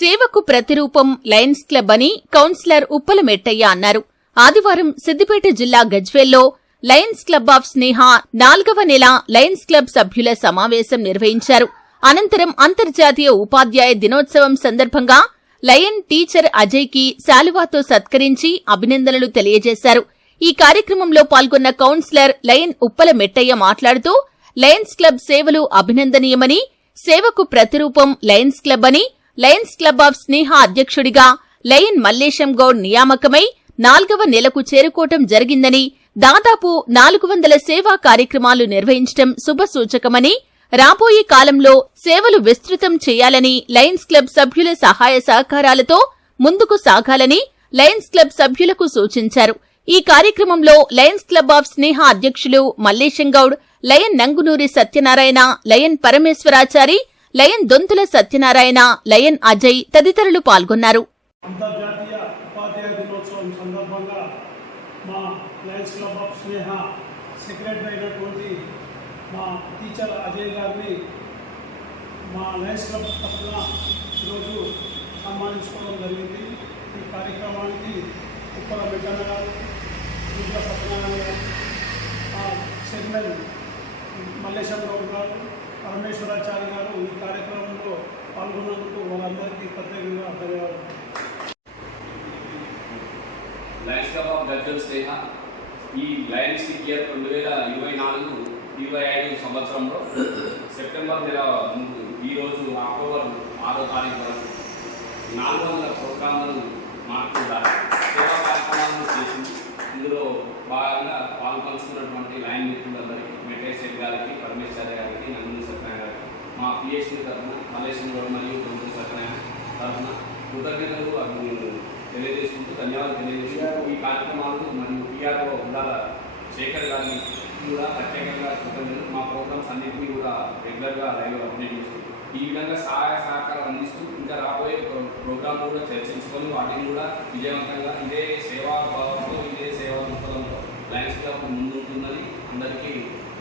సేవకు ప్రతిరూపం Lions club అని కౌన్సిలర్ ఉప్పల మెట్టయ్య అన్నారు. ఆదివారం సిద్దిపేట జిల్లా గజ్వేల్లో లయన్స్ క్లబ్ ఆఫ్ స్నేహ నాల్గవ నెల లయన్స్ క్లబ్ సభ్యుల సమావేశం నిర్వహించారు. అనంతరం అంతర్జాతీయ ఉపాధ్యాయ దినోత్సవం సందర్భంగా లయన్ టీచర్ అజయ్కి శాలువాతో సత్కరించి అభినందనలు తెలియజేశారు. ఈ కార్యక్రమంలో పాల్గొన్న కౌన్సిలర్ లయన్ ఉప్పల మెట్టయ్య మాట్లాడుతూ లయన్స్ క్లబ్ సేవలు అభినందనీయమని సేవకు ప్రతిరూపం లయన్స్ క్లబ్ అని లయన్స్ క్లబ్ ఆఫ్ స్నేహ అధ్యక్షుడిగా లయన్ మల్లేశం గౌడ్ నియామకమై నాల్గవ నెలకు చేరుకోవటం జరిగిందని దాదాపు నాలుగు వందల సేవా కార్యక్రమాలు నిర్వహించడం శుభసూచకమని రాబోయే కాలంలో సేవలు విస్తృతం చేయాలని లయన్స్ క్లబ్ సభ్యుల సహాయ సహకారాలతో ముందుకు సాగాలని లయన్స్ క్లబ్ సభ్యులకు సూచించారు. ఈ కార్యక్రమంలో లయన్స్ క్లబ్ ఆఫ్ స్నేహ అధ్యక్షులు Mallesham Goud lion Nangunuri Satyanarayana lion Parameswarachari lion Donthula Satyanarayana lion Ajay తదితరులు పాల్గొన్నారు. మా టీచర్ అజయ్ గారిని మా లయన్స్ క్లబ్ తరఫున ఈరోజు సన్మానించుకోవడం జరిగింది. ఈ కార్యక్రమానికి ఉప్పల వెంకన్న గారు సత్యనారాయణ గారు చైర్మన్ గారు పరమేశ్వరాచార్య గారు ఈ కార్యక్రమంలో పాల్గొన్నందుకు వాళ్ళందరికీ ప్రత్యేకంగా ధన్యవాదాలు. Lions club of Gajwel Sneha ఈ లయన్స్ ఇయర్ రెండు వేల ఇరవై నాలుగు ఇరవై ఐదు సంవత్సరంలో సెప్టెంబర్ నెల ముందు ఈరోజు అక్టోబర్ ఆరో తారీఖు వరకు నాలుగు వందల ప్రోగ్రాంలను మార్పు సేవా కార్యక్రమాలను చేసింది. ఇందులో భాగంగా పాల్పంచుకున్నటువంటి లయన్ మిత్రులందరికీ మెటేశ్వర్ గారికి పరమేశ్వర గారికి నన్ను మా పిహెచ్డి తరఫున మల్లేశ్వరం గౌడ్ మరియు తొమ్మిది సత్యనారాయణ తరఫున కృతజ్ఞతలు అభినందనలు తెలియజేసుకుంటూ ధన్యవాదాలు తెలియజేస్తూ ఈ కార్యక్రమాలు మరియు పిఆర్ఓ ఉండాల శేఖర్ గారిని కూడా ప్రత్యేకంగా కృతజ్ఞతలు. మా ప్రోగ్రామ్స్ అన్నింటినీ కూడా రెగ్యులర్గా లైవ్ అప్డేట్ చేస్తూ ఈ విధంగా సహాయ సహకారం అందిస్తూ ఇంకా రాబోయే ప్రో- కూడా చర్చించుకొని వాటిని కూడా విజయవంతంగా ఇదే సేవా